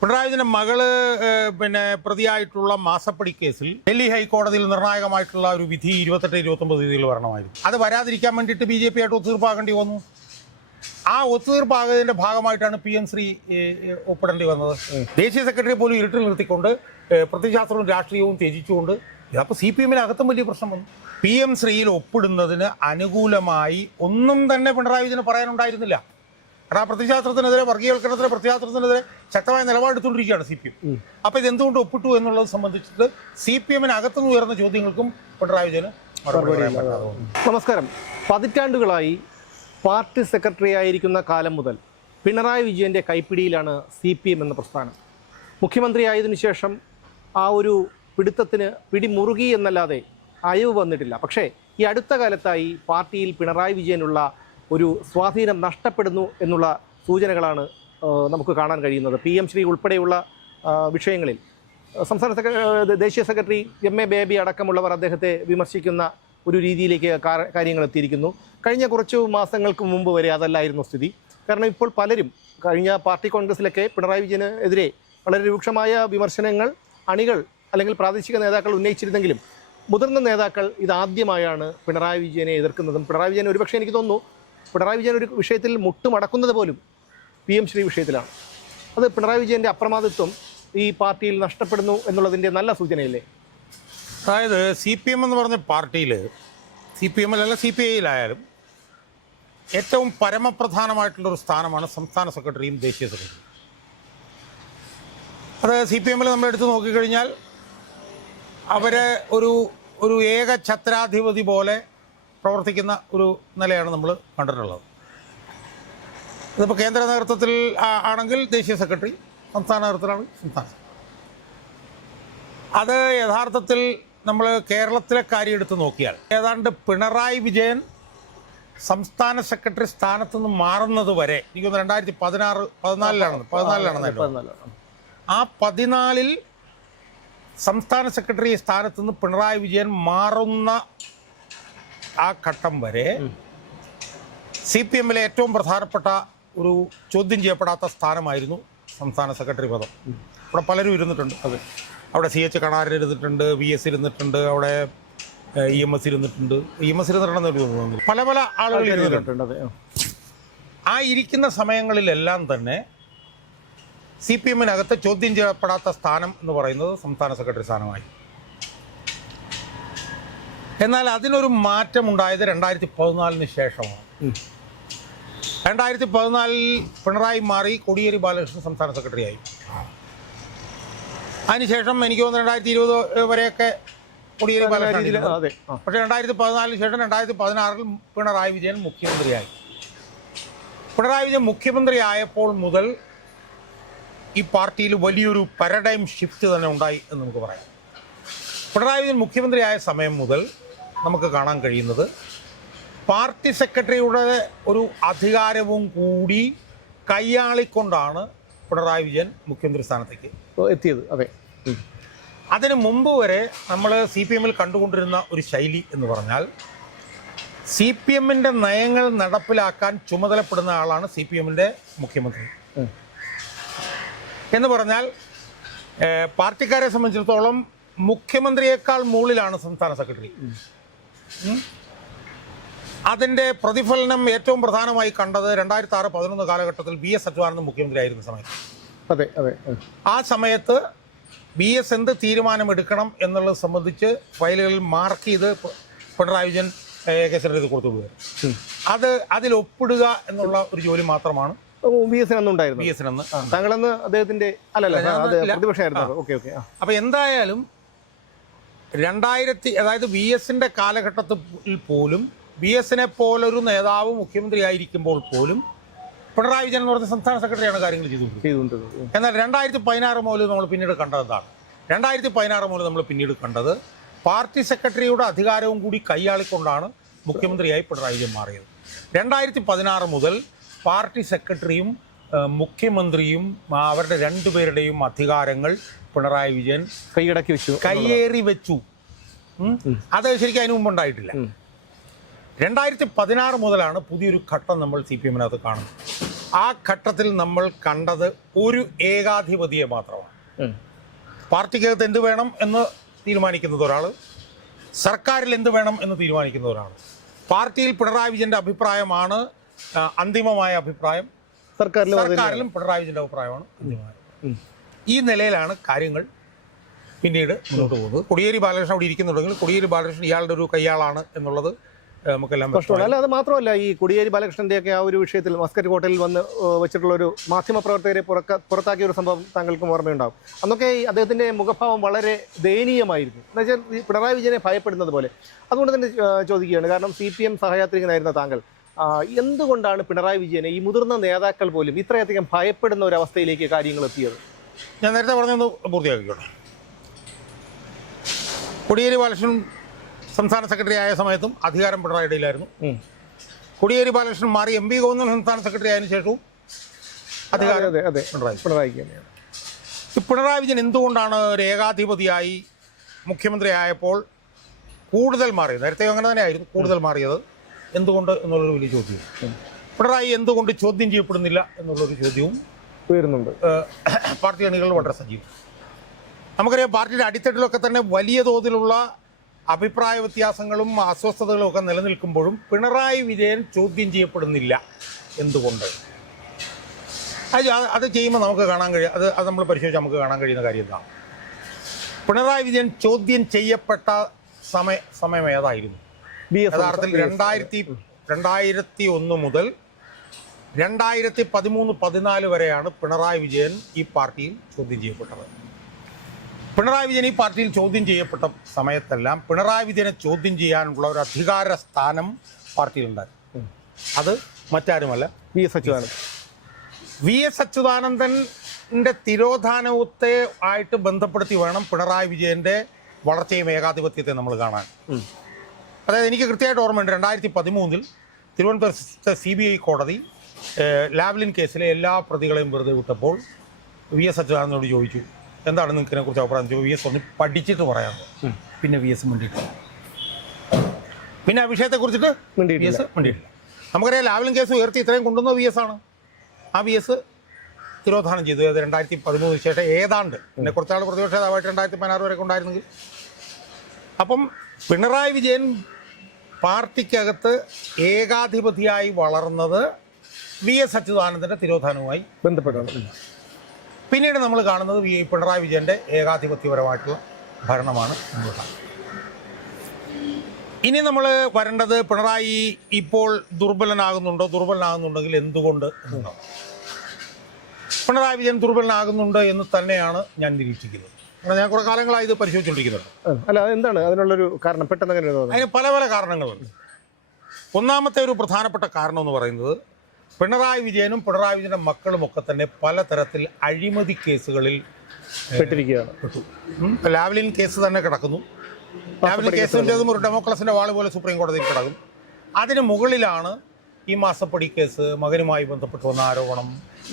പിണറായി വിജയന്റെ മകൾ പിന്നെ പ്രതിയായിട്ടുള്ള മാസപ്പടി കേസിൽ ഡൽഹി ഹൈക്കോടതിയിൽ നിർണായകമായിട്ടുള്ള ഒരു വിധി ഇരുപത്തെട്ട് ഇരുപത്തൊമ്പത് തീയതിയിൽ വരണമായിരുന്നു. അത് വരാതിരിക്കാൻ വേണ്ടിയിട്ട് ബി ജെ പി ആയിട്ട് ഒത്തുതീർപ്പാകേണ്ടി വന്നു. ആ ഒത്തുതീർപ്പാകതിന്റെ ഭാഗമായിട്ടാണ് പി എൻ ശ്രീ ഒപ്പിടേണ്ടി വന്നത്. ദേശീയ സെക്രട്ടറി പോലും ഇരുട്ടിൽ നിർത്തിക്കൊണ്ട് പ്രതിശാസ്ത്രവും രാഷ്ട്രീയവും ത്യജിച്ചുകൊണ്ട് ഇതപ്പോൾ സി പി എമ്മിനകത്തും വലിയ പ്രശ്നം വന്നു പി എം ശ്രീയിൽ ഒപ്പിടുന്നതിന് അനുകൂലമായി ഒന്നും തന്നെ പിണറായി വിജയന് പറയാനുണ്ടായിരുന്നില്ല. കാരണം ആ പ്രതിശാസ്ത്രത്തിനെതിരെ വർഗീയവൽക്കരണത്തിന് പ്രതിശാസ്ത്രത്തിനെതിരെ ശക്തമായ നിലപാടെടുത്തുകൊണ്ടിരിക്കുകയാണ് സി പി എം. അപ്പോൾ ഇതെന്തുകൊണ്ട് ഒപ്പിട്ടു എന്നുള്ളത് സംബന്ധിച്ചിട്ട് സി പി എമ്മിന് അകത്തുനിന്ന് ഉയർന്ന ചോദ്യങ്ങൾക്കും പിണറായി വിജയന് നമസ്കാരം. പതിറ്റാണ്ടുകളായി പാർട്ടി സെക്രട്ടറി ആയിരിക്കുന്ന കാലം മുതൽ പിണറായി വിജയന്റെ കൈപ്പിടിയിലാണ് സി പി എം എന്ന പ്രസ്ഥാനം. മുഖ്യമന്ത്രി മുഖ്യമന്ത്രിയായതിനു ശേഷം ആ ഒരു പിടുത്തത്തിന് പിടിമുറുകി എന്നല്ലാതെ അയവ് വന്നിട്ടില്ല. പക്ഷേ ഈ അടുത്ത കാലത്തായി പാർട്ടിയിൽ പിണറായി വിജയനുള്ള ഒരു സ്വാധീനം നഷ്ടപ്പെടുന്നു എന്നുള്ള സൂചനകളാണ് നമുക്ക് കാണാൻ കഴിയുന്നത്. പി എം ശ്രീ ഉൾപ്പെടെയുള്ള വിഷയങ്ങളിൽ. സംസ്ഥാന ദേശീയ സെക്രട്ടറി എം എ ബേബി അടക്കമുള്ളവർ അദ്ദേഹത്തെ വിമർശിക്കുന്ന ഒരു രീതിയിലേക്ക് കാര്യങ്ങൾ എത്തിയിരിക്കുന്നു. കഴിഞ്ഞ കുറച്ച് മാസങ്ങൾക്ക് മുമ്പ് വരെ അതല്ലായിരുന്നു സ്ഥിതി. കാരണം ഇപ്പോൾ പലരും കഴിഞ്ഞ പാർട്ടി കോൺഗ്രസിലൊക്കെ പിണറായി വിജയനെതിരെ വളരെ രൂക്ഷമായ വിമർശനങ്ങൾ അണികൾ അല്ലെങ്കിൽ പ്രാദേശിക നേതാക്കൾ ഉന്നയിച്ചിരുന്നെങ്കിലും മുതിർന്ന നേതാക്കൾ ഇതാദ്യമായാണ് പിണറായി വിജയനെ എതിർക്കുന്നതും. പിണറായി വിജയൻ ഒരുപക്ഷെ എനിക്ക് തോന്നുന്നു പിണറായി വിജയൻ ഒരു വിഷയത്തിൽ മുട്ടുമടക്കുന്നത് പോലും പി എം ശ്രീ വിഷയത്തിലാണ്. അത് പിണറായി വിജയന്റെ അപ്രമാദിത്വം ഈ പാർട്ടിയിൽ നഷ്ടപ്പെടുന്നു എന്നുള്ളതിന്റെ നല്ല സൂചനയില്ലേ? അതായത് സി പി എം എന്ന് പറഞ്ഞ പാർട്ടിയിൽ സി പി എമ്മിലല്ല സി പി ഐയിലായാലും ഏറ്റവും പരമപ്രധാനമായിട്ടുള്ളൊരു സ്ഥാനമാണ് സംസ്ഥാന സെക്രട്ടറിയും ദേശീയ സെക്രട്ടറിയും. അത് സി പി എമ്മിൽ നമ്മൾ എടുത്തു നോക്കിക്കഴിഞ്ഞാൽ അവരെ ഒരു ഒരു ഏക ഛത്രാധിപതി പോലെ പ്രവർത്തിക്കുന്ന ഒരു നിലയാണ് നമ്മൾ കണ്ടിട്ടുള്ളത്. ഇതിപ്പോൾ കേന്ദ്ര നേതൃത്വത്തിൽ ആണെങ്കിൽ ദേശീയ സെക്രട്ടറി സംസ്ഥാന നേതൃത്വത്തിലാണെങ്കിൽ സംസ്ഥാന അത് യഥാർത്ഥത്തിൽ നമ്മൾ കേരളത്തിലെ കാര്യം എടുത്ത് നോക്കിയാൽ ഏതാണ്ട് പിണറായി വിജയൻ സംസ്ഥാന സെക്രട്ടറി സ്ഥാനത്ത് നിന്ന് മാറുന്നത് വരെ എനിക്ക് തോന്നുന്നു രണ്ടായിരത്തി പതിനാറ് പതിനാലിലാണ് പതിനാലിലാണ്. ആ പതിനാലിൽ സംസ്ഥാന സെക്രട്ടറി സ്ഥാനത്ത് നിന്ന് പിണറായി വിജയൻ മാറുന്ന ആ ഘട്ടം വരെ സി പി എമ്മിലെ ഏറ്റവും പ്രധാനപ്പെട്ട ഒരു ചോദ്യം ചെയ്യപ്പെടാത്ത സ്ഥാനമായിരുന്നു സംസ്ഥാന സെക്രട്ടറി പദം. അവിടെ പലരും ഇരുന്നിട്ടുണ്ട്. അത് അവിടെ സി എച്ച് കണാരൻ ഇരുന്നിട്ടുണ്ട് വി എസ് ഇരുന്നിട്ടുണ്ട് അവിടെ ഇ എം എസ് ഇരുന്നിട്ടുണ്ട്. ഇ എം എസ് ഇരുന്നിട്ടുണ്ടെന്ന് എനിക്ക് തോന്നുന്നു. പല പല ആളുകൾ ഇരുന്നിട്ടുണ്ട്. ആ ഇരിക്കുന്ന സമയങ്ങളിലെല്ലാം തന്നെ സി പി എമ്മിനകത്ത് ചോദ്യം ചെയ്യപ്പെടാത്ത സ്ഥാനം എന്ന് പറയുന്നത് സംസ്ഥാന സെക്രട്ടറി സ്ഥാനമായി. എന്നാൽ അതിനൊരു മാറ്റം ഉണ്ടായത് രണ്ടായിരത്തി പതിനാലിന് ശേഷമാണ്. രണ്ടായിരത്തി പതിനാലിൽ പിണറായി മാറി കോടിയേരി ബാലകൃഷ്ണൻ സംസ്ഥാന സെക്രട്ടറിയായി. അതിനുശേഷം എനിക്ക് തോന്നുന്നു രണ്ടായിരത്തി ഇരുപത് വരെയൊക്കെ കോടിയേരി ബാലകൃഷ്ണൻ പക്ഷേ രണ്ടായിരത്തി പതിനാലിന് ശേഷം രണ്ടായിരത്തി പതിനാറിൽ പിണറായി വിജയൻ മുഖ്യമന്ത്രിയായി. പിണറായി വിജയൻ മുഖ്യമന്ത്രി ആയപ്പോൾ മുതൽ ഈ പാർട്ടിയിൽ വലിയൊരു പാരഡൈം ഷിഫ്റ്റ് തന്നെ ഉണ്ടായി എന്ന് നമുക്ക് പറയാം. പിണറായി വിജയൻ മുഖ്യമന്ത്രിയായ സമയം മുതൽ നമുക്ക് കാണാൻ കഴിയുന്നത്. പാർട്ടി സെക്രട്ടറിയുടെ ഒരു അധികാരവും കൂടി കൈയാളിക്കൊണ്ടാണ് പിണറായി വിജയൻ മുഖ്യമന്ത്രി സ്ഥാനത്തേക്ക് എത്തിയത്. അതെ. അതിനു മുമ്പ് വരെ നമ്മൾ സി പി എമ്മിൽ കണ്ടുകൊണ്ടിരുന്ന ഒരു ശൈലി എന്ന് പറഞ്ഞാൽ സി പി എമ്മിന്റെ നയങ്ങൾ നടപ്പിലാക്കാൻ ചുമതലപ്പെടുന്ന ആളാണ് സി പി എമ്മിന്റെ മുഖ്യമന്ത്രി. എന്ന് പറഞ്ഞാൽ പാർട്ടിക്കാരെ സംബന്ധിച്ചിടത്തോളം മുഖ്യമന്ത്രിയേക്കാൾ മുകളിലാണ് സംസ്ഥാന സെക്രട്ടറി. അതിന്റെ പ്രതിഫലനം ഏറ്റവും പ്രധാനമായി കണ്ടത് രണ്ടായിരത്തി ആറ് പതിനൊന്ന് കാലഘട്ടത്തിൽ ബി എസ് അച്യുതാനന്ദൻ മുഖ്യമന്ത്രി ആയിരുന്ന സമയത്ത്. അതെ അതെ ആ സമയത്ത് ബി എസ് എന്ത് തീരുമാനമെടുക്കണം എന്നുള്ളത് സംബന്ധിച്ച് ഫയലുകളിൽ മാർക്ക് ചെയ്ത് പിണറായി വിജയൻ കേസരി കൊടുത്തു വിടുക അത് അതിൽ ഒപ്പിടുക എന്നുള്ള ഒരു ജോലി മാത്രമാണ് അന്ന്. ഉണ്ടായിരുന്നു ബി താങ്കളന്ന് അദ്ദേഹത്തിന്റെ അല്ലല്ല. പ്രതിപക്ഷമായിരുന്നു ഓക്കെ ഓക്കെ അപ്പോൾ എന്തായാലും രണ്ടായിരത്തി അതായത് വി എസിന്റെ കാലഘട്ടത്തിൽ പോലും വി എസിനെ പോലൊരു നേതാവ് മുഖ്യമന്ത്രിയായിരിക്കുമ്പോൾ പോലും പിണറായി വിജയൻ എന്ന് പറഞ്ഞ സംസ്ഥാന സെക്രട്ടറിയാണ് കാര്യങ്ങൾ ചെയ്തുകൊണ്ടിരുന്നത്. എന്നാൽ രണ്ടായിരത്തി പതിനാറ് മുതൽ നമ്മൾ പിന്നീട് കണ്ടതാണ് രണ്ടായിരത്തി പതിനാറ് മുതൽ നമ്മൾ പിന്നീട് കണ്ടത് പാർട്ടി സെക്രട്ടറിയുടെ അധികാരവും കൂടി കൈയാളിക്കൊണ്ടാണ് മുഖ്യമന്ത്രിയായി പിണറായി വിജയൻ മാറിയത്. രണ്ടായിരത്തി പതിനാറ് മുതൽ പാർട്ടി സെക്രട്ടറിയും മുഖ്യമന്ത്രിയും അവരുടെ രണ്ടുപേരുടെയും അധികാരങ്ങൾ പിണറായി വിജയൻ കൈയടക്കി വെച്ചു കയ്യേറി വെച്ചു. അത് ശരിക്കും അതിനു മുമ്പ് ഉണ്ടായിട്ടില്ല. രണ്ടായിരത്തി പതിനാറ് മുതലാണ് പുതിയൊരു ഘട്ടം നമ്മൾ സി പി എമ്മിനകത്ത് കാണുന്നത്. ആ ഘട്ടത്തിൽ നമ്മൾ കണ്ടത് ഒരു ഏകാധിപതിയെ മാത്രമാണ്. പാർട്ടിക്കകത്ത് എന്ത് വേണം എന്ന് തീരുമാനിക്കുന്നത് ഒരാൾ സർക്കാരിൽ എന്ത് വേണം എന്ന് തീരുമാനിക്കുന്ന ഒരാൾ പാർട്ടിയിൽ പിണറായി വിജയന്റെ അഭിപ്രായമാണ് അന്തിമമായ അഭിപ്രായം. സർക്കാരിലും പിണറായി വിജയന്റെ അഭിപ്രായമാണ് അന്തിമമായ. ഈ നിലയിലാണ് കാര്യങ്ങൾ പിന്നീട് മുന്നോട്ട് പോകുന്നത്. കൊടിയേരി ബാലകൃഷ്ണൻ അവിടെ ഇരിക്കുന്നുണ്ടെങ്കിൽ കൊടിയേരി ബാലകൃഷ്ണൻ ഇയാളുടെ ഒരു കയ്യാളാണ് എന്നുള്ളത് നമുക്കെല്ലാം അല്ല അത് മാത്രമല്ല ഈ കോടിയേരി ബാലകൃഷ്ണന്റെയൊക്കെ ആ ഒരു വിഷയത്തിൽ മസ്കറ്റ് ഹോട്ടലിൽ വന്ന് വെച്ചിട്ടുള്ള ഒരു മാധ്യമപ്രവർത്തകരെ പുറക്ക പുറത്താക്കിയ ഒരു സംഭവം താങ്കൾക്കും ഓർമ്മയുണ്ടാവും. അന്നൊക്കെ ഈ അദ്ദേഹത്തിന്റെ മുഖഭാവം വളരെ ദയനീയമായിരുന്നു. എന്നുവെച്ചാൽ പിണറായി വിജയനെ ഭയപ്പെടുന്നത് പോലെ. അതുകൊണ്ട് തന്നെ ചോദിക്കുകയാണ്. കാരണം സി പി എം സഹയാത്രികനായിരുന്ന താങ്കൾ എന്തുകൊണ്ടാണ് പിണറായി വിജയനെ ഈ മുതിർന്ന നേതാക്കൾ പോലും ഇത്രയധികം ഭയപ്പെടുന്ന ഒരു അവസ്ഥയിലേക്ക് കാര്യങ്ങൾ എത്തിയത്? ഞാൻ നേരത്തെ പറഞ്ഞൊന്ന് പൂർത്തിയാക്കിക്കോട്ടെ. കൊടിയേരി ബാലകൃഷ്ണൻ സംസ്ഥാന സെക്രട്ടറി ആയ സമയത്തും അധികാരം പിണറായിടയിലായിരുന്നു. കൊടിയേരി ബാലകൃഷ്ണൻ മാറി എം പി ഗോവിന്ദൻ സംസ്ഥാന സെക്രട്ടറി ആയതിനു ശേഷവും അധികാരം പിണറായി പിണറായിക്ക്. തന്നെയാണ്. പിണറായി വിജയൻ എന്തുകൊണ്ടാണ് ഒരു ഏകാധിപതിയായി മുഖ്യമന്ത്രി ആയപ്പോൾ കൂടുതൽ മാറിയത്? നേരത്തെ അങ്ങനെ തന്നെ ആയിരുന്നു കൂടുതൽ മാറിയത്. എന്തുകൊണ്ട് എന്നുള്ളൊരു വലിയ ചോദ്യം. പിണറായി എന്തുകൊണ്ട് ചോദ്യം ചെയ്യപ്പെടുന്നില്ല എന്നുള്ളൊരു ചോദ്യവും ഉയരുന്നുണ്ട് പാർട്ടി അണികൾ വളരെ സജീവം. നമുക്കറിയാം പാർട്ടിയുടെ അടിത്തട്ടിലൊക്കെ തന്നെ വലിയ തോതിലുള്ള അഭിപ്രായ വ്യത്യാസങ്ങളും അസ്വസ്ഥതകളും ഒക്കെ നിലനിൽക്കുമ്പോഴും പിണറായി വിജയൻ ചോദ്യം ചെയ്യപ്പെടുന്നില്ല എന്തുകൊണ്ട്? അത് അത് ചെയ്യുമ്പോൾ നമുക്ക് കാണാൻ കഴിയും അത് അത് നമ്മൾ പരിശോധിച്ച് നമുക്ക് കാണാൻ കഴിയുന്ന കാര്യം എന്താണ് പിണറായി വിജയൻ ചോദ്യം ചെയ്യപ്പെട്ട സമയ സമയം ഏതായിരുന്നു? യഥാർത്ഥത്തിൽ രണ്ടായിരത്തി രണ്ടായിരത്തി ഒന്ന് മുതൽ രണ്ടായിരത്തി പതിമൂന്ന് പതിനാല് വരെയാണ് പിണറായി വിജയൻ ഈ പാർട്ടിയിൽ ചോദ്യം ചെയ്യപ്പെട്ടത്. പിണറായി വിജയൻ ഈ പാർട്ടിയിൽ ചോദ്യം ചെയ്യപ്പെട്ട സമയത്തെല്ലാം പിണറായി വിജയനെ ചോദ്യം ചെയ്യാനുള്ള ഒരു അധികാര സ്ഥാനം പാർട്ടിയിലുണ്ടായിരുന്നു അത് മറ്റാരുമല്ല V S Achuthanandan. V S അച്യുതാനന്ദന്റെ തിരോധാനത്തെ ആയിട്ട് ബന്ധപ്പെടുത്തി വേണം പിണറായി വിജയന്റെ വളർച്ചയും ഏകാധിപത്യത്തെ നമ്മൾ കാണാൻ. അതായത് എനിക്ക് കൃത്യമായിട്ട് ഓർമ്മയുണ്ട് രണ്ടായിരത്തി പതിമൂന്നിൽ തിരുവനന്തപുരത്തെ സി ബി ഐ കോടതി ലാവ്ലിൻ കേസിലെ എല്ലാ പ്രതികളെയും വെറുതെ വിട്ടപ്പോൾ വി എസ് അച്യുതാനന്ദനോട് ചോദിച്ചു എന്താണ് നിങ്ങൾക്ക് ഇതിനെക്കുറിച്ച് അഭിപ്രായം? ചോദിച്ചു വി എസ് ഒന്ന് പഠിച്ചിട്ട് പറയാം. പിന്നെ വി എസ് മിണ്ടിയിട്ടില്ല. പിന്നെ ആ വിഷയത്തെ കുറിച്ചിട്ട് വി എസ് മിണ്ടിയിട്ടില്ല. നമുക്കറിയാം ലാവ്ലിൻ കേസ് ഉയർത്തി ഇത്രയും കൊണ്ടുവന്നത് വി എസ് ആണ്. ആ വി എസ് തിരോധാനം ചെയ്തു. അത് രണ്ടായിരത്തി പതിമൂന്നിന് ശേഷം ഏതാണ്ട് പിന്നെ കുറച്ചാൾ പ്രതിപക്ഷ നേതാവായിട്ട് രണ്ടായിരത്തി പതിനാറ് വരെ ഉണ്ടായിരുന്നെങ്കിൽ. അപ്പം പിണറായി വിജയൻ പാർട്ടിക്കകത്ത് ഏകാധിപതിയായി വളർന്നത് വി എസ് അച്യുതാനന്ദന്റെ തിരോധാനവുമായി ബന്ധപ്പെട്ടാണ്. പിന്നീട് നമ്മൾ കാണുന്നത് വി പിണറായി വിജയന്റെ ഏകാധിപത്യപരമായിട്ടുള്ള ഭരണമാണ് നമ്മൾ കാണുന്നത് ഇനി നമ്മൾ വരേണ്ടത് പിണറായി ഇപ്പോൾ ദുർബലനാകുന്നുണ്ടോ? ദുർബലനാകുന്നുണ്ടെങ്കിൽ എന്തുകൊണ്ട് പിണറായി വിജയൻ ദുർബലനാകുന്നുണ്ട് എന്ന് തന്നെയാണ് ഞാൻ നിരീക്ഷിക്കുന്നത്. ഞാൻ കുറെ കാലങ്ങളായി ഇത് പരിശോധിച്ചുകൊണ്ടിരിക്കുന്നുണ്ട്. അല്ല എന്താണ് അതിനുള്ളൊരു കാരണം പെട്ടെന്ന് അങ്ങനെ അതിന് പല പല കാരണങ്ങളുണ്ട്. ഒന്നാമത്തെ ഒരു പ്രധാനപ്പെട്ട കാരണം എന്ന് പറയുന്നത് പിണറായി വിജയനും പിണറായി വിജയന്റെ മക്കളും ഒക്കെ തന്നെ പലതരത്തിൽ അഴിമതി കേസുകളിൽ പെട്ടിരിക്കുകയാണ്. ഇപ്പൊ ലാവ്ലിൻ കേസ് തന്നെ കിടക്കുന്നു. ലാവ്ലിൻ കേസിന്റെതും ഒരു ഡെമോക്രസിന്റെ വാൾ പോലെ സുപ്രീം കോടതിയിൽ കിടക്കും. അതിന് മുകളിലാണ് ഈ മാസപ്പടി കേസ് മകനുമായി ബന്ധപ്പെട്ട് വന്ന ആരോപണം.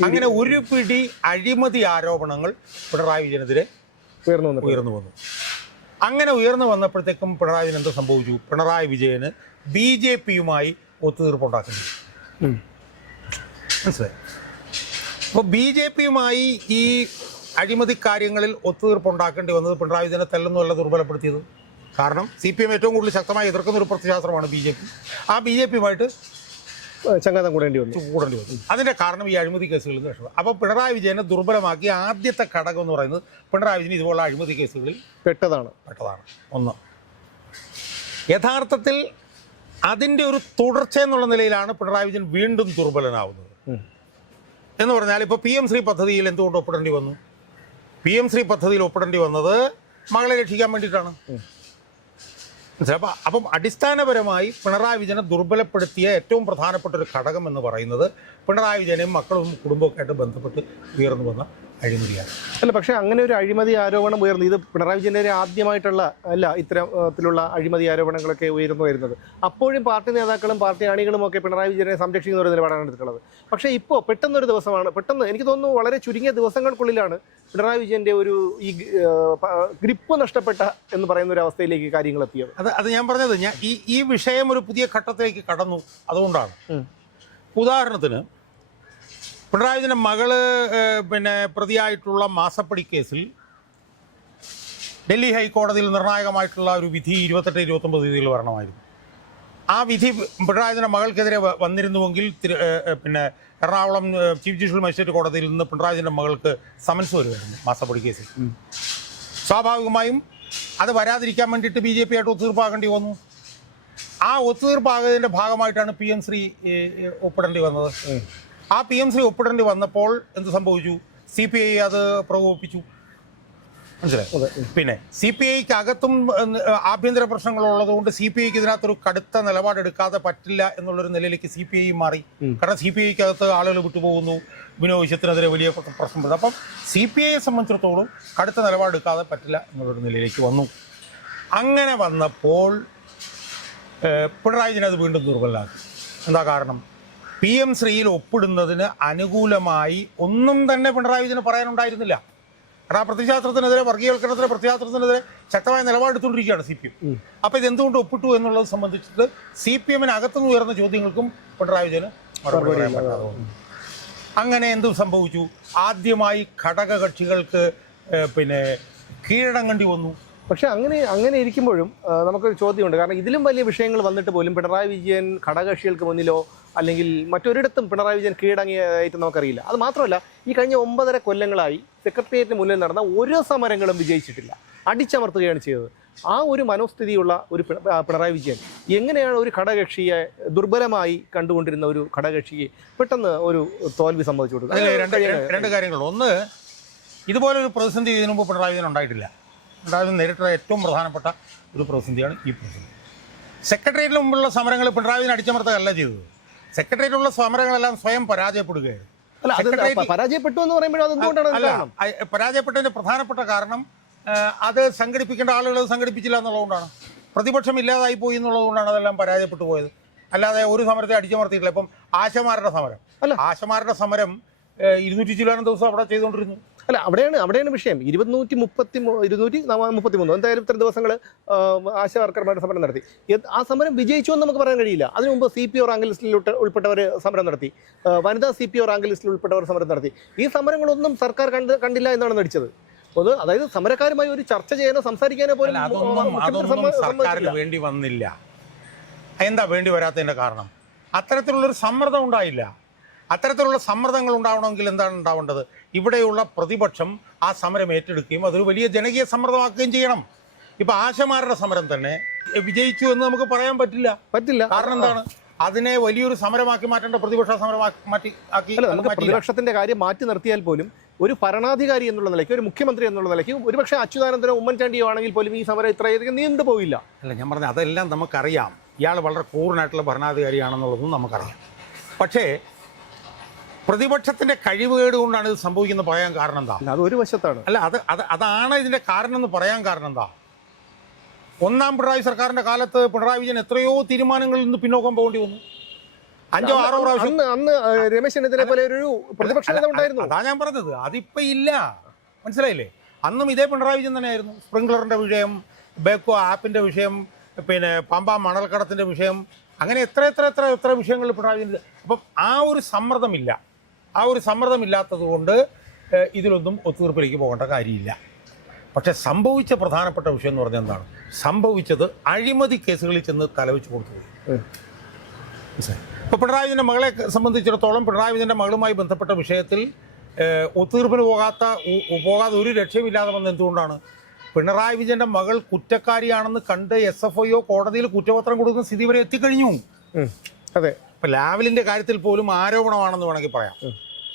അങ്ങനെ ഒരു പിടി അഴിമതി ആരോപണങ്ങൾ പിണറായി വിജയനെതിരെ ഉയർന്നു വന്നിട്ട് ഉയർന്നു വന്നു. അങ്ങനെ ഉയർന്നു വന്നപ്പോഴത്തേക്കും പിണറായി വിജയൻ എന്ത് സംഭവിച്ചു? പിണറായി വിജയന് ബി ജെ പിയുമായി ഒത്തുതീർപ്പുണ്ടാക്കുന്നു. മനസ്സിലായി. അപ്പോൾ ബി ജെ പിയുമായി ഈ അഴിമതി കാര്യങ്ങളിൽ ഒത്തുതീർപ്പുണ്ടാക്കേണ്ടി വന്നത് പിണറായി വിജയനെ തല്ലെന്നുമല്ല ദുർബലപ്പെടുത്തിയത്. കാരണം സി പി എം ഏറ്റവും കൂടുതൽ ശക്തമായി എതിർക്കുന്ന ഒരു പ്രത്യശാസ്ത്രമാണ് ബി ജെ പി. ആ ബി ജെ പിയുമായിട്ട് ചങ്ങാതം കൂടേണ്ടി വന്നു. കൂടേണ്ടി വന്നു. അതിന്റെ കാരണം ഈ അഴിമതി കേസുകളിൽ നിന്ന് രക്ഷപ്പെടും അപ്പോൾ പിണറായി വിജയനെ ദുർബലമാക്കിയ ആദ്യത്തെ ഘടകം എന്ന് പറയുന്നത് പിണറായി വിജയൻ ഇതുപോലുള്ള അഴിമതി കേസുകളിൽ പെട്ടതാണ്. പെട്ടതാണ്. ഒന്ന്. യഥാർത്ഥത്തിൽ അതിന്റെ ഒരു തുടർച്ച എന്നുള്ള നിലയിലാണ് പിണറായി വിജയൻ വീണ്ടും ദുർബലനാവുന്നത്. എന്ന് പറഞ്ഞാൽ ഇപ്പോൾ പി എം ശ്രീ പദ്ധതിയിൽ എന്തുകൊണ്ട് ഒപ്പിടേണ്ടി വന്നു? പി എം ശ്രീ പദ്ധതിയിൽ ഒപ്പിടേണ്ടി വന്നത് മകളെ രക്ഷിക്കാൻ വേണ്ടിയിട്ടാണ്. അപ്പം അടിസ്ഥാനപരമായി പിണറായി വിജയനെ ദുർബലപ്പെടുത്തിയ ഏറ്റവും പ്രധാനപ്പെട്ട ഒരു ഘടകം എന്ന് പറയുന്നത് പിണറായി വിജയനെയും മക്കളും കുടുംബമൊക്കെ ആയിട്ട് ബന്ധപ്പെട്ട് ഉയർന്നു വന്ന അഴിമതിയാണ്. അല്ല പക്ഷേ അങ്ങനെ ഒരു അഴിമതി ആരോപണം ഉയർന്നു. ഇത് പിണറായി വിജയന്റെ ആദ്യമായിട്ടുള്ള അല്ല ഇത്തരത്തിലുള്ള അഴിമതി ആരോപണങ്ങളൊക്കെ ഉയർന്നു വരുന്നത്. അപ്പോഴും പാർട്ടി നേതാക്കളും പാർട്ടി അണികളും ഒക്കെ പിണറായി വിജയനെ സംരക്ഷിക്കുന്ന ഒരു നിലപാടാണ് എടുത്തിട്ടുള്ളത്. പക്ഷേ ഇപ്പോൾ പെട്ടെന്നൊരു ദിവസമാണ് പെട്ടെന്ന് എനിക്ക് തോന്നുന്നു വളരെ ചുരുങ്ങിയ ദിവസങ്ങൾക്കുള്ളിലാണ് പിണറായി വിജയന്റെ ഒരു ഈ ഗ്രിപ്പ് നഷ്ടപ്പെട്ട എന്ന് പറയുന്ന ഒരു അവസ്ഥയിലേക്ക് കാര്യങ്ങൾ എത്തിയത്. അത് അത് ഞാൻ പറഞ്ഞത് ഞാൻ ഈ ഈ വിഷയം ഒരു പുതിയ ഘട്ടത്തിലേക്ക് കടന്നു. അതുകൊണ്ടാണ്. ഉദാഹരണത്തിന് പിണറായി വിജയന്റെ മകൾ പിന്നെ പ്രതിയായിട്ടുള്ള മാസപ്പടി കേസിൽ ഡൽഹി ഹൈക്കോടതിയിൽ നിർണായകമായിട്ടുള്ള ഒരു വിധി ഇരുപത്തെട്ട് ഇരുപത്തൊമ്പത് തീയതിയിൽ വരണമായിരുന്നു. ആ വിധി പിണറായി വിജയന്റെ മകൾക്കെതിരെ വന്നിരുന്നുവെങ്കിൽ പിന്നെ എറണാകുളം ചീഫ് ജുഡീഷ്യൽ മജിസ്ട്രേറ്റ് കോടതിയിൽ നിന്ന് പിണറായി വിജയന്റെ മകൾക്ക് സമൻസ് വരുമായിരുന്നു മാസപ്പടി കേസിൽ. സ്വാഭാവികമായും അത് വരാതിരിക്കാൻ വേണ്ടിയിട്ട് ബി ജെ പി ആയിട്ട് ഒത്തുതീർപ്പാകേണ്ടി വന്നു. ആ ഒത്തുതീർപ്പാകതിന്റെ ഭാഗമായിട്ടാണ് പി എം ശ്രീ ഒപ്പിടേണ്ടി വന്നത്. ആ പി എം സി ഒപ്പിടേണ്ടി വന്നപ്പോൾ എന്ത് സംഭവിച്ചു? സി പി ഐ അത് പ്രകോപിപ്പിച്ചു. മനസ്സിലായി? പിന്നെ സി പി ഐക്ക് അകത്തും ആഭ്യന്തര പ്രശ്നങ്ങളുള്ളത് കൊണ്ട് സി പി ഐക്ക് ഇതിനകത്തൊരു കടുത്ത നിലപാടെടുക്കാതെ പറ്റില്ല എന്നുള്ളൊരു നിലയിലേക്ക് സി പി ഐ മാറി. കാരണം സി പി ഐക്ക് അകത്ത് ആളുകൾ വിട്ടുപോകുന്നു. വിനോവിശ്യത്തിനെതിരെ വലിയ പ്രശ്നം വരുന്നത് അപ്പം സി പി ഐയെ സംബന്ധിച്ചിടത്തോളം കടുത്ത നിലപാടെടുക്കാതെ പറ്റില്ല എന്നുള്ളൊരു നിലയിലേക്ക് വന്നു. അങ്ങനെ വന്നപ്പോൾ പിണറായി അത് വീണ്ടും ദുർബലമാക്കി എന്താ കാരണം? പി എം ശ്രീയിൽ ഒപ്പിടുന്നതിന് അനുകൂലമായി ഒന്നും തന്നെ പിണറായി വിജയന് പറയാനുണ്ടായിരുന്നില്ല. കാരണം ആ പ്രത്യശാസ്ത്രത്തിനെതിരെ വർഗീയവൽക്കരണത്തിന് പ്രതിശാസ്ത്രത്തിനെതിരെ ശക്തമായ നിലപാടെടുത്തുകൊണ്ടിരിക്കുകയാണ് സി പി എം. അപ്പോൾ ഇത് എന്തുകൊണ്ട് ഒപ്പിട്ടു എന്നുള്ളത് സംബന്ധിച്ചിട്ട് സി പി എമ്മിന് അകത്തുനിന്ന് ഉയർന്ന ചോദ്യങ്ങൾക്കും പിണറായി വിജയന് മറുപടി അങ്ങനെ എന്തും സംഭവിച്ചു. ആദ്യമായി ഘടക കക്ഷികൾക്ക് പിന്നെ പിന്നെ കീഴടങ്ങേണ്ടി വന്നു. പക്ഷെ അങ്ങനെ അങ്ങനെ ഇരിക്കുമ്പോഴും നമുക്കൊരു ചോദ്യമുണ്ട്. കാരണം ഇതിലും വലിയ വിഷയങ്ങൾ വന്നിട്ട് പോലും പിണറായി വിജയൻ ഘടകകക്ഷികൾക്ക് മുന്നിലോ അല്ലെങ്കിൽ മറ്റൊരിടത്തും പിണറായി വിജയൻ കീഴടങ്ങിയതായിട്ട് നമുക്കറിയില്ല. അത് മാത്രമല്ല ഈ കഴിഞ്ഞ ഒമ്പതര കൊല്ലങ്ങളായി സെക്രട്ടേറിയറ്റിന് മുന്നിൽ നടന്ന ഓരോ സമരങ്ങളും വിജയിച്ചിട്ടില്ല. അടിച്ചമർത്തുകയാണ് ചെയ്തത്. ആ ഒരു മനോസ്ഥിതിയുള്ള ഒരു പിണറായി വിജയൻ എങ്ങനെയാണ് ഒരു ഘടകകക്ഷിയെ ദുർബലമായി കണ്ടുകൊണ്ടിരുന്ന ഒരു ഘടകകക്ഷിയെ പെട്ടെന്ന് ഒരു തോൽവി സംഭവിച്ചു രണ്ട് കാര്യങ്ങൾ. ഒന്ന് ഇതുപോലൊരു പ്രതിസന്ധി ഇതിനു മുമ്പ് പിണറായി വിജയൻ ഉണ്ടായിട്ടില്ല. പിണറായി വിജയൻ നേരിട്ട ഏറ്റവും പ്രധാനപ്പെട്ട ഒരു പ്രതിസന്ധിയാണ് ഈ പ്രതിസന്ധി. സെക്രട്ടേറിയറ്റിന് മുമ്പുള്ള സമരങ്ങൾ പിണറായി വിജയൻ അടിച്ചമർത്തുകയല്ല ചെയ്തത്. സെക്രട്ടേറിയറ്റിലുള്ള സമരങ്ങളെല്ലാം സ്വയം പരാജയപ്പെടുകയായിരുന്നു. പരാജയപ്പെട്ടു എന്ന് പരാജയപ്പെട്ടതിന്റെ പ്രധാനപ്പെട്ട കാരണം അത് സംഘടിപ്പിക്കേണ്ട ആളുകൾ സംഘടിപ്പിച്ചില്ല എന്നുള്ളതുകൊണ്ടാണ്. പ്രതിപക്ഷം ഇല്ലാതായി പോയി എന്നുള്ളതുകൊണ്ടാണ് അതെല്ലാം പരാജയപ്പെട്ടു പോയത്. അല്ലാതെ ഒരു സമരത്തെ അടിച്ചമർത്തിയിട്ടില്ല. ഇപ്പം ആശമാരുടെ സമരം. അല്ല. ആശമാരുടെ സമരം ഇരുന്നൂറ്റി ചില്ലാനം ദിവസം അവിടെ ചെയ്തുകൊണ്ടിരുന്നു. അല്ല അവിടെയാണ് അവിടെയാണ് വിഷയം. ഇരുപത്തിനൂറ്റി മുപ്പത്തി ഇരുന്നൂറ്റി മുപ്പത്തി മൂന്ന് എന്തായാലും ഇത്ര ദിവസങ്ങൾ ആശാ വർക്കർമാരുടെ സമരം നടത്തി. ആ സമരം വിജയിച്ചു എന്ന് നമുക്ക് പറയാൻ കഴിയില്ല. അതിനു മുമ്പ് സി പി ഒ റാങ്ക് ലിസ്റ്റിൽ ഉൾപ്പെട്ടവർ സമരം നടത്തി. വനിതാ സി പി ഒ റാങ്ക് ലിസ്റ്റിൽ ഉൾപ്പെട്ടവർ സമരം നടത്തി. ഈ സമരങ്ങളൊന്നും സർക്കാർ കണ്ട് കണ്ടില്ല എന്നാണ് നടിച്ചത്. അത് അതായത് സമരക്കാരുമായി ഒരു ചർച്ച ചെയ്യാനോ സംസാരിക്കാനോ പോലും സർക്കാരിന് വേണ്ടി വന്നില്ല. എന്താ വേണ്ടി വരാത്തതിന്റെ കാരണം? അത്തരത്തിലുള്ളൊരു സമ്മർദ്ദം ഉണ്ടായില്ല. അത്തരത്തിലുള്ള സമ്മർദ്ദങ്ങൾ ഉണ്ടാവണമെങ്കിൽ എന്താണ് ഉണ്ടാവേണ്ടത്? ഇവിടെയുള്ള പ്രതിപക്ഷം ആ സമരം ഏറ്റെടുക്കുകയും അതൊരു വലിയ ജനകീയ സമ്മർദ്ദമാക്കുകയും ചെയ്യണം. ഇപ്പൊ ആശമാരുടെ സമരം തന്നെ വിജയിച്ചു എന്ന് നമുക്ക് പറയാൻ പറ്റില്ല. പറ്റില്ല. കാരണം എന്താണ്? അതിനെ വലിയൊരു സമരമാക്കി മാറ്റേണ്ട പ്രതിപക്ഷ സമരമാക്കി മാറ്റി ആക്കി നമുക്ക് പ്രതിപക്ഷത്തിന്റെ കാര്യം മാറ്റി നിർത്തിയാൽ പോലും ഒരു ഭരണാധികാരി എന്നുള്ള നിലയ്ക്ക് ഒരു മുഖ്യമന്ത്രി എന്നുള്ള നിലയ്ക്ക് ഒരുപക്ഷെ അച്യുതാനന്ദനോ ഉമ്മൻചാണ്ടിയോ ആണെങ്കിൽ പോലും ഈ സമരം ഇത്രയധികം നീണ്ടു പോയില്ല അല്ല ഞാൻ പറഞ്ഞത് അതെല്ലാം നമുക്കറിയാം. ഇയാൾ വളരെ കൂറിനായിട്ടുള്ള ഭരണാധികാരിയാണെന്നുള്ളതും നമുക്കറിയാം. പക്ഷേ പ്രതിപക്ഷത്തിന്റെ കഴിവുകേട് കൊണ്ടാണ് ഇത് സംഭവിക്കുന്നത് പറയാൻ കാരണം എന്താ? അത് ഒരു വശത്താണ്. അല്ല അത് അത് അതാണ് ഇതിന്റെ കാരണം എന്ന് പറയാൻ കാരണം എന്താ? ഒന്നാം പിണറായി സർക്കാരിന്റെ കാലത്ത് പിണറായി വിജയൻ എത്രയോ തീരുമാനങ്ങളിൽ നിന്ന് പിന്നോക്കം പോകേണ്ടി വന്നു. അഞ്ചോ ആറോ പ്രാവശ്യം. അന്ന് അന്ന് ആ, രമേശ് ചെന്നിത്തല പോലെ ഒരു പ്രതിപക്ഷ ഉണ്ടായിരുന്നു. അതാ ഞാൻ പറഞ്ഞത്. അതിപ്പോ ഇല്ല. മനസ്സിലായില്ലേ? അന്നും ഇതേ പിണറായി വിജയൻ തന്നെയായിരുന്നു. സ്പ്രിംഗ്ലറിന്റെ വിഷയം ബേക്കോ ആപ്പിന്റെ വിഷയം പിന്നെ പമ്പ മണൽക്കടത്തിന്റെ വിഷയം അങ്ങനെ എത്ര എത്ര എത്ര എത്ര വിഷയങ്ങളിൽ പിണറായി വിജയൻ അപ്പം ആ ഒരു സമ്മർദ്ദമില്ല. ആ ഒരു സമ്മർദ്ദമില്ലാത്തത് കൊണ്ട് ഇതിലൊന്നും ഒത്തുതീർപ്പിലേക്ക് പോകേണ്ട കാര്യമില്ല. പക്ഷേ സംഭവിച്ച പ്രധാനപ്പെട്ട വിഷയം എന്ന് പറഞ്ഞാൽ എന്താണ്? സംഭവിച്ചത് അഴിമതി കേസുകളിൽ ചെന്ന് തലവെച്ച് കൊടുത്തു. ഇപ്പോൾ പിണറായി വിജയന്റെ മകളെ സംബന്ധിച്ചിടത്തോളം പിണറായി വിജയന്റെ മകളുമായി ബന്ധപ്പെട്ട വിഷയത്തിൽ ഒത്തുതീർപ്പിന് പോകാത്ത പോകാതെ ഒരു രക്ഷയുമില്ലാതെ വന്നത് എന്തുകൊണ്ടാണ്? പിണറായി വിജയന്റെ മകൾ കുറ്റക്കാരിയാണെന്ന് കണ്ട് എസ് എഫ് ഒ കോടതിയിൽ കുറ്റപത്രം കൊടുക്കുന്ന സ്ഥിതി വരെ എത്തിക്കഴിഞ്ഞു. അതെ. ഇപ്പം ലാവലിന്റെ കാര്യത്തിൽ പോലും ആരോപണമാണെന്ന് വേണമെങ്കിൽ പറയാം.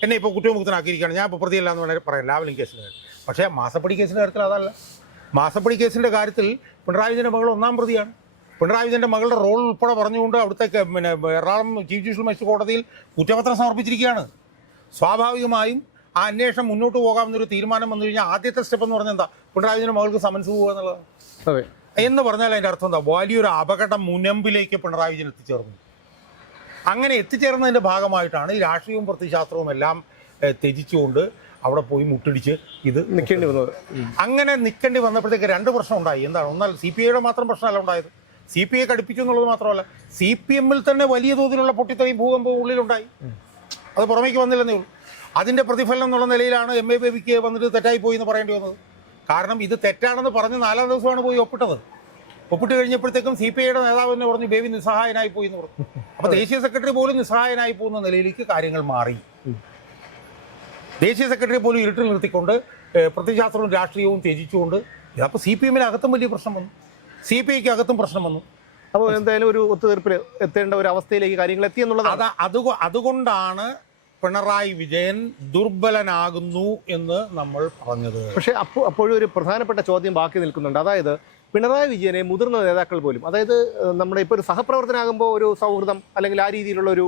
എന്നെ ഇപ്പോൾ കുറ്റമുക്തനാക്കിയിരിക്കുകയാണ് ഞാൻ ഇപ്പോൾ പ്രതിയല്ല എന്ന് വേണമെങ്കിൽ പറയാം. ലാവലിംഗ് കേസിന്റെ കാര്യം. പക്ഷേ മാസപ്പടി കേസിന്റെ കാര്യത്തിൽ അതല്ല. മാസപ്പടി കേസിന്റെ കാര്യത്തിൽ പിണറായി വിജയന്റെ മകൾ ഒന്നാം പ്രതിയാണ്. പിണറായി വിജയന്റെ മകളുടെ റോൾ ഉൾപ്പെടെ പറഞ്ഞുകൊണ്ട് അവിടുത്തെ പിന്നെ എറണാകുളം ചീഫ് ജുഡീഷ്യൽ മജിസ്ട്രേറ്റ് കോടതിയിൽ കുറ്റപത്രം സമർപ്പിച്ചിരിക്കുകയാണ്. സ്വാഭാവികമായും ആ അന്വേഷണം മുന്നോട്ട് പോകാമെന്നൊരു തീരുമാനം വന്നു കഴിഞ്ഞാൽ ആദ്യത്തെ സ്റ്റെപ്പ് എന്ന് പറഞ്ഞാൽ എന്താ? പിണറായി വിജയന്റെ മകൾക്ക് സമൻസ് പോകുക എന്നുള്ളത്. അതെ. എന്ന് പറഞ്ഞാൽ അതിന്റെ അർത്ഥം എന്താ? വലിയൊരു അപകടം മുനമ്പിലേക്ക് പിണറായി വിജയൻ എത്തിച്ചേർന്നു. അങ്ങനെ എത്തിച്ചേർന്നതിന്റെ ഭാഗമായിട്ടാണ് ഈ രാഷ്ട്രീയവും പ്രത്യശാസ്ത്രവും എല്ലാം ത്യജിച്ചുകൊണ്ട് അവിടെ പോയി മുട്ടിടിച്ച് ഇത് നിൽക്കേണ്ടി വന്നത്. അങ്ങനെ നിൽക്കേണ്ടി വന്നപ്പോഴത്തേക്ക് രണ്ട് പ്രശ്നം ഉണ്ടായി. എന്താണ്? ഒന്നാൽ സി പി ഐയുടെ മാത്രം പ്രശ്നമല്ല ഉണ്ടായത്. സി പി ഐ കടുപ്പിച്ചു എന്നുള്ളത് മാത്രമല്ല സി പി എമ്മിൽ തന്നെ വലിയ തോതിലുള്ള പൊട്ടിത്തെറിയും ഭൂകമ്പവും ഉള്ളിലുണ്ടായി. അത് പുറമേക്ക് വന്നില്ലെന്നേ ഉള്ളൂ. അതിന്റെ പ്രതിഫലനം എന്നുള്ള നിലയിലാണ് എം എ ബേബിക്ക് വന്നിട്ട് തെറ്റായി പോയി എന്ന് പറയേണ്ടി വന്നത്. കാരണം ഇത് തെറ്റാണെന്ന് പറഞ്ഞ് നാലാം ദിവസമാണ് പോയി ഒപ്പിട്ടത്. ഒപ്പിട്ട് കഴിഞ്ഞപ്പോഴത്തേക്കും സി പി ഐയുടെ നേതാവ് തന്നെ പറഞ്ഞു ബേബി നിസ്സഹായനായി പോയി എന്ന് പറഞ്ഞു. അപ്പൊ ദേശീയ സെക്രട്ടറി പോലും നിസ്സഹായനായി പോകുന്ന നിലയിലേക്ക് കാര്യങ്ങൾ മാറി. ദേശീയ സെക്രട്ടറി പോലും ഇരുട്ടിൽ നിർത്തിക്കൊണ്ട് പ്രതിശാസ്ത്രവും രാഷ്ട്രീയവും ത്യജിച്ചുകൊണ്ട് അപ്പോൾ സി പി എമ്മിനകത്തും വലിയ പ്രശ്നം വന്നു. സി പി ഐക്ക് അകത്തും പ്രശ്നം വന്നു. അപ്പോൾ എന്തായാലും ഒരു ഒത്തുതീർപ്പിൽ എത്തേണ്ട ഒരു അവസ്ഥയിലേക്ക് കാര്യങ്ങൾ എത്തി എന്നുള്ളത് അത് അതുകൊ അതുകൊണ്ടാണ് പിണറായി വിജയൻ ദുർബലനാകുന്നു എന്ന് നമ്മൾ പറഞ്ഞത്. പക്ഷേ അപ്പോൾ അപ്പോഴും ഒരു പ്രധാനപ്പെട്ട ചോദ്യം ബാക്കി നിൽക്കുന്നുണ്ട്. അതായത് പിണറായി വിജയനെ മുതിർന്ന നേതാക്കൾ പോലും അതായത് നമ്മുടെ ഇപ്പോൾ ഒരു സഹപ്രവർത്തനാകുമ്പോൾ ഒരു സൗഹൃദം അല്ലെങ്കിൽ ആ രീതിയിലുള്ള ഒരു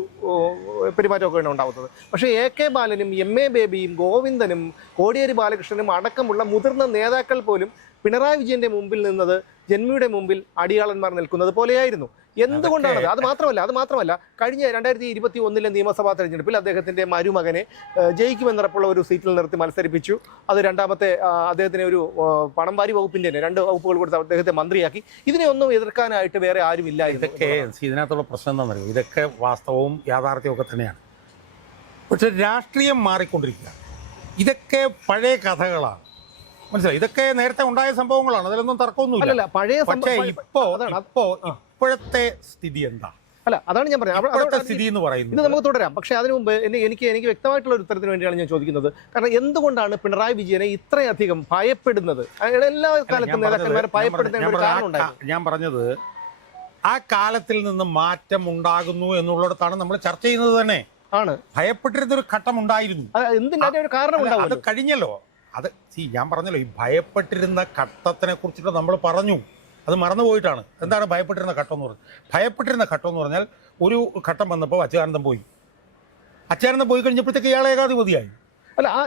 പെരുമാറ്റമൊക്കെയാണ് ഉണ്ടാവുന്നത്. പക്ഷേ എ കെ ബാലനും എം എ ബേബിയും ഗോവിന്ദനും കോടിയേരി ബാലകൃഷ്ണനും അടക്കമുള്ള മുതിർന്ന നേതാക്കൾ പോലും പിണറായി വിജയന്റെ മുമ്പിൽ നിന്നത് ജന്മിയുടെ മുമ്പിൽ അടിയാളന്മാർ നിൽക്കുന്നത് പോലെയായിരുന്നു. എന്തുകൊണ്ടാണത്? അത് മാത്രമല്ല അത് മാത്രമല്ല. കഴിഞ്ഞ രണ്ടായിരത്തി ഇരുപത്തി ഒന്നിലെ നിയമസഭാ തെരഞ്ഞെടുപ്പിൽ അദ്ദേഹത്തിന്റെ മരുമകനെ ജയിക്കുമെന്നുറപ്പുള്ള ഒരു സീറ്റിൽ നിർത്തി മത്സരിപ്പിച്ചു. അത് രണ്ടാമത്തെ അദ്ദേഹത്തിന് ഒരു പണം വാരി വകുപ്പിന്റെ തന്നെ രണ്ട് വകുപ്പുകൾ കൊടുത്ത് അദ്ദേഹത്തെ മന്ത്രിയാക്കി. ഇതിനെ ഒന്നും എതിർക്കാനായിട്ട് വേറെ ആരുമില്ല ഇതൊക്കെ ഇതിനകത്തുള്ള പ്രശ്നം എന്താണെന്നറിയോ ഇതൊക്കെ വാസ്തവവും യാഥാർത്ഥ്യവും ഒക്കെ തന്നെയാണ്. പക്ഷെ രാഷ്ട്രീയം മാറിക്കൊണ്ടിരിക്കുക ഇതൊക്കെ പഴയ കഥകളാണ്. മനസ്സിലായി. ഇതൊക്കെ നേരത്തെ ഉണ്ടായ സംഭവങ്ങളാണ്. അതിലൊന്നും തർക്കമൊന്നുമില്ല. ഇല്ല പഴയ പക്ഷേ ഇപ്പോ ഇപ്പോ ഇപ്പോഴത്തെ സ്ഥിതി എന്താ? അല്ല അതാണ് ഞാൻ പറഞ്ഞത്. സ്ഥിതി എന്ന് ഇത് പറയുന്നത് നമുക്ക് തുടരാം. പക്ഷേ അതിനു മുമ്പ് എന്നെ എനിക്ക് എനിക്ക് വ്യക്തമായിട്ടുള്ള ഒരു ഉത്തരത്തിന് വേണ്ടിയാണ് ഞാൻ ചോദിക്കുന്നത്. കാരണം എന്തുകൊണ്ടാണ് പിണറായി വിജയനെ ഇത്രയധികം ഭയപ്പെടുന്നത്? എല്ലാ കാലത്തും നേതാക്കന്മാരെ ഞാൻ ഭയപ്പെടുന്ന ഞാൻ പറഞ്ഞത് ആ കാലത്തിൽ നിന്ന് മാറ്റം ഉണ്ടാകുന്നു എന്നുള്ളിടത്താണ് നമ്മൾ ചർച്ച ചെയ്യുന്നത് തന്നെ. ആണ്. ഭയപ്പെട്ടിരുന്ന ഒരു ഘട്ടം ഉണ്ടായിരുന്നു. എന്തിനാ ഒരു കാരണം അത് കഴിഞ്ഞല്ലോ. അത് സി ഞാൻ പറഞ്ഞല്ലോ ഈ ഭയപ്പെട്ടിരുന്ന ഘട്ടത്തിനെ കുറിച്ചിട്ട് നമ്മൾ പറഞ്ഞു. അത് മറന്നുപോയിട്ടാണ് എന്താണ് ഭയപ്പെട്ടിരുന്ന ഘട്ടം എന്ന് പറഞ്ഞത് ഭയപ്പെട്ടിരുന്ന ഘട്ടം എന്ന് പറഞ്ഞാൽ ഒരു ഘട്ടം വന്നപ്പോൾ അച്യുതാനന്ദം പോയി. അച്യുതാനന്ദം പോയി കഴിഞ്ഞപ്പോഴത്തേക്ക് ഇയാൾ ഏകാധിപതിയായി. അല്ല ആ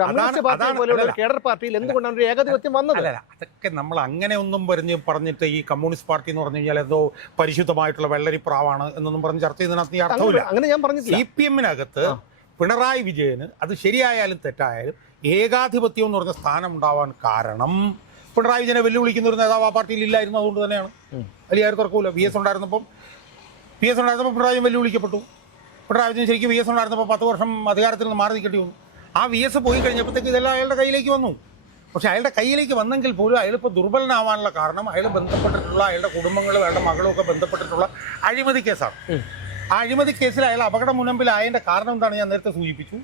കമ്മ്യൂണിസ്റ്റ് അതാണ്- പാർട്ടി പോലെയുള്ള ഒരു കേഡർ പാർട്ടിയിൽ എന്തുകൊണ്ടാണ് ഒരു ഏകാധിപത്യം വന്നത്? അല്ല അതൊക്കെ നമ്മൾ അങ്ങനെ ഒന്നും പറഞ്ഞ് പറഞ്ഞിട്ട് ഈ കമ്മ്യൂണിസ്റ്റ് പാർട്ടി എന്ന് പറഞ്ഞു കഴിഞ്ഞാൽ എന്തോ പരിശുദ്ധമായിട്ടുള്ള വെള്ളരിപ്രാവാണ് എന്നൊന്നും പറഞ്ഞ് ചർച്ച ചെയ്തതിനകത്ത് അർത്ഥമില്ല. അങ്ങനെ ഞാൻ പറഞ്ഞു സി പി എമ്മിനകത്ത് പിണറായി വിജയന് അത് ശരിയായാലും തെറ്റായാലും ഏകാധിപത്യം എന്ന് പറഞ്ഞ സ്ഥാനം ഉണ്ടാവാൻ കാരണം പിണറായി വിജയനെ വെല്ലുവിളിക്കുന്ന ഒരു നേതാവ് ആ പാർട്ടിയിൽ ഇല്ലായിരുന്നു അതുകൊണ്ട് തന്നെയാണ്. വലിയ ആരും തുറക്കൂല വി എസ് ഉണ്ടായിരുന്നപ്പം പി എസ് ഉണ്ടായിരുന്നപ്പോൾ പിണറായി വിജയൻ വെല്ലുവിളിക്കപ്പെട്ടു. പിണറായി വിജയൻ ശരിക്കും വി എസ് ഉണ്ടായിരുന്നപ്പോൾ പത്ത് വർഷം അധികാരത്തിൽ നിന്ന് മാറി നിൽക്കേണ്ടി വന്നു. ആ വി എസ് പോയി കഴിഞ്ഞപ്പോഴത്തേക്ക് ഇതെല്ലാം അയാളുടെ കയ്യിലേക്ക് വന്നു. പക്ഷെ അയാളുടെ കയ്യിലേക്ക് വന്നെങ്കിൽ പോലും അയാൾ ഇപ്പോൾ ദുർബലനാവാനുള്ള കാരണം അയാൾ ബന്ധപ്പെട്ടിട്ടുള്ള അയാളുടെ കുടുംബങ്ങളും അയാളുടെ മകളും ഒക്കെ ബന്ധപ്പെട്ടിട്ടുള്ള അഴിമതി കേസാണ്. അഴിമതി കേസിൽ അയാൾ അപകട ആയതിന്റെ കാരണം എന്താണ്? ഞാൻ നേരത്തെ സൂചിപ്പിച്ചു.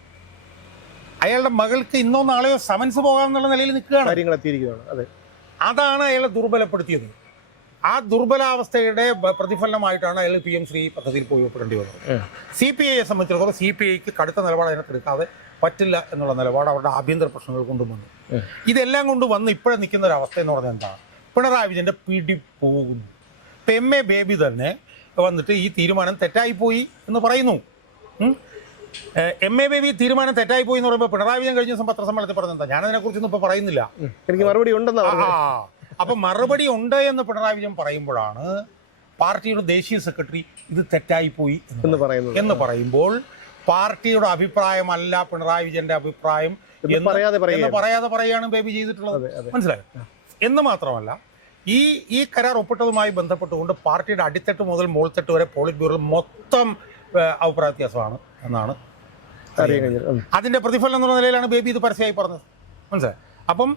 അയാളുടെ മകൾക്ക് ഇന്നോ നാളെയോ സമൻസ് പോകാമെന്നുള്ള നിലയിൽ നിൽക്കുകയാണ്. കാര്യങ്ങൾ എത്തിയിരിക്കുകയാണ്. അതെ. അതാണ് അയാളെ ദുർബലപ്പെടുത്തിയത്. ആ ദുർബലാവസ്ഥയുടെ പ്രതിഫലനമായിട്ടാണ് അയാൾ പി എം ശ്രീ പദ്ധതിയിൽ പോയി ഒപ്പിടേണ്ടി വന്നത്. സി പി ഐയെ സംബന്ധിച്ചിടത്തോളം സി പി ഐക്ക് കടുത്ത നിലപാട് അതിനകത്ത് എടുക്കാതെ പറ്റില്ല എന്നുള്ള നിലപാട് അവരുടെ ആഭ്യന്തര പ്രശ്നങ്ങൾ കൊണ്ടുവന്നു ഇതെല്ലാം കൊണ്ട് വന്ന് ഇപ്പോഴെ നിൽക്കുന്ന ഒരു അവസ്ഥ എന്ന് പറഞ്ഞാൽ എന്താണ് പിണറായി വിജയന്റെ പിടി പോകുന്നു ഇപ്പം എം എ ബേബി തന്നെ വന്നിട്ട് ഈ തീരുമാനം തെറ്റായിപ്പോയി എന്ന് പറയുന്നു. എം എ ബേബി തീരുമാനം തെറ്റായിപ്പോയി എന്ന് പറയുമ്പോൾ പിണറായി വിജയൻ കഴിഞ്ഞ ദിവസം പത്രസമ്മേളനത്തിൽ പറഞ്ഞെന്താ? ഞാനതിനെക്കുറിച്ചൊന്നും ഇപ്പോൾ പറയുന്നില്ല. എനിക്ക് മറുപടി ഉണ്ടെന്ന് അപ്പൊ മറുപടി ഉണ്ട് എന്ന് പിണറായി വിജയൻ പറയുമ്പോഴാണ് പാർട്ടിയുടെ ദേശീയ സെക്രട്ടറി ഇത് തെറ്റായി പോയി എന്ന് പറയുന്നത്. എന്ന് പറയുമ്പോൾ പാർട്ടിയുടെ അഭിപ്രായമല്ല പിണറായി വിജയന്റെ അഭിപ്രായം എന്ന് പറയാതെ പറയുകയാണ്. ബേബി ചെയ്തിട്ടുള്ളത്. മനസ്സിലായോ? എന്ന് മാത്രമല്ല ഈ ഈ കരാർ ഒപ്പിട്ടതുമായി ബന്ധപ്പെട്ടുകൊണ്ട് പാർട്ടിയുടെ അടിത്തട്ട് മുതൽ മുകൾത്തട്ട് വരെ പോളിറ്റ് ബ്യൂറോ മൊത്തം അഭിപ്രായ വ്യത്യാസമാണ് എന്നാണ് അതിന്റെ പ്രതിഫലനം എന്നുള്ള നിലയിലാണ് ബേബി ഇത് പരസ്യമായി പറഞ്ഞത്. മനസ്സിലായി? അപ്പം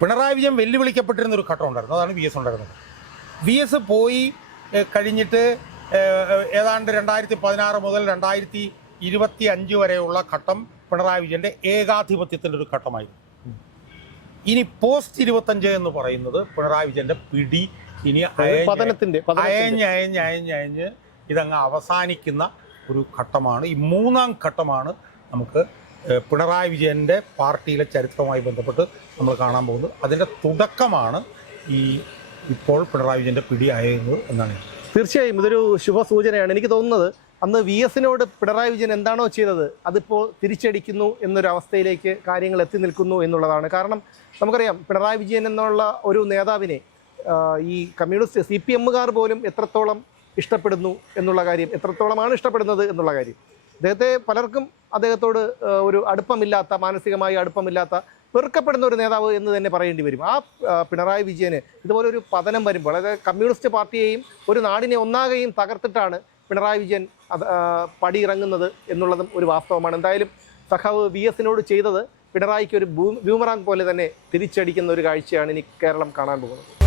പിണറായി വിജയൻ വെല്ലുവിളിക്കപ്പെട്ടിരുന്ന ഒരു ഘട്ടം ഉണ്ടായിരുന്നു. അതാണ് വി എസ് ഉണ്ടായിരുന്നത്. വി എസ് പോയി കഴിഞ്ഞിട്ട് ഏതാണ്ട് രണ്ടായിരത്തി പതിനാറ് മുതൽ രണ്ടായിരത്തി ഇരുപത്തി അഞ്ച് വരെയുള്ള ഘട്ടം പിണറായി വിജയന്റെ ഏകാധിപത്യത്തിന്റെ ഒരു ഘട്ടമായിരുന്നു. ഇനി പോസ്റ്റ് ഇരുപത്തഞ്ച് എന്ന് പറയുന്നത് പിണറായി വിജയന്റെ പിടി. ഇനി പതനത്തിന്റെ അയഞ്ഞ് അയഞ്ഞ് അയഞ്ഞ് അയഞ്ഞ് ഇതങ്ങ് അവസാനിക്കുന്ന ഒരു ഘട്ടമാണ്. ഈ മൂന്നാം ഘട്ടമാണ് നമുക്ക് പിണറായി വിജയന്റെ പാർട്ടിയിലെ ചരിത്രവുമായി ബന്ധപ്പെട്ട് നമ്മൾ കാണാൻ പോകുന്നത്. അതിന്റെ തുടക്കമാണ് ഈ ഇപ്പോൾ പിണറായി വിജയന്റെ പിടി അയയുന്നത് എന്നാണ് തീർച്ചയായും ഇതൊരു ശുഭസൂചനയാണ്. എനിക്ക് തോന്നുന്നത് അന്ന് വി എസിനോട് പിണറായി വിജയൻ എന്താണോ ചെയ്തത് അതിപ്പോൾ തിരിച്ചടിക്കുന്നു എന്നൊരു അവസ്ഥയിലേക്ക് കാര്യങ്ങൾ എത്തി നിൽക്കുന്നു എന്നുള്ളതാണ്. കാരണം നമുക്കറിയാം പിണറായി വിജയൻ എന്നുള്ള ഒരു നേതാവിനെ ഈ കമ്മ്യൂണിസ്റ്റ് സി പി എമ്മുകാർ പോലും എത്രത്തോളം ഇഷ്ടപ്പെടുന്നു എന്നുള്ള കാര്യം എത്രത്തോളമാണ് ഇഷ്ടപ്പെടുന്നത് എന്നുള്ള കാര്യം. അദ്ദേഹത്തെ പലർക്കും അദ്ദേഹത്തോട് ഒരു അടുപ്പമില്ലാത്ത മാനസികമായി അടുപ്പമില്ലാത്ത വെറുക്കപ്പെടുന്ന ഒരു നേതാവ് എന്ന് തന്നെ പറയേണ്ടി വരും. ആ, പിണറായി വിജയന് ഇതുപോലെ ഒരു പതനം വരുമ്പോൾ അതായത് കമ്മ്യൂണിസ്റ്റ് പാർട്ടിയെയും ഒരു നാടിനെ ഒന്നാകെയും തകർത്തിട്ടാണ് പിണറായി വിജയൻ അത് പടിയിറങ്ങുന്നത് എന്നുള്ളതും ഒരു വാസ്തവമാണ്. എന്തായാലും സഖാവ് വി എസിനോട് ചെയ്തത് പിണറായിക്ക് ഒരു ബൂമറാങ് പോലെ തന്നെ തിരിച്ചടിക്കുന്ന ഒരു കാഴ്ചയാണ് ഇനി കേരളം കാണാൻ പോകുന്നത്.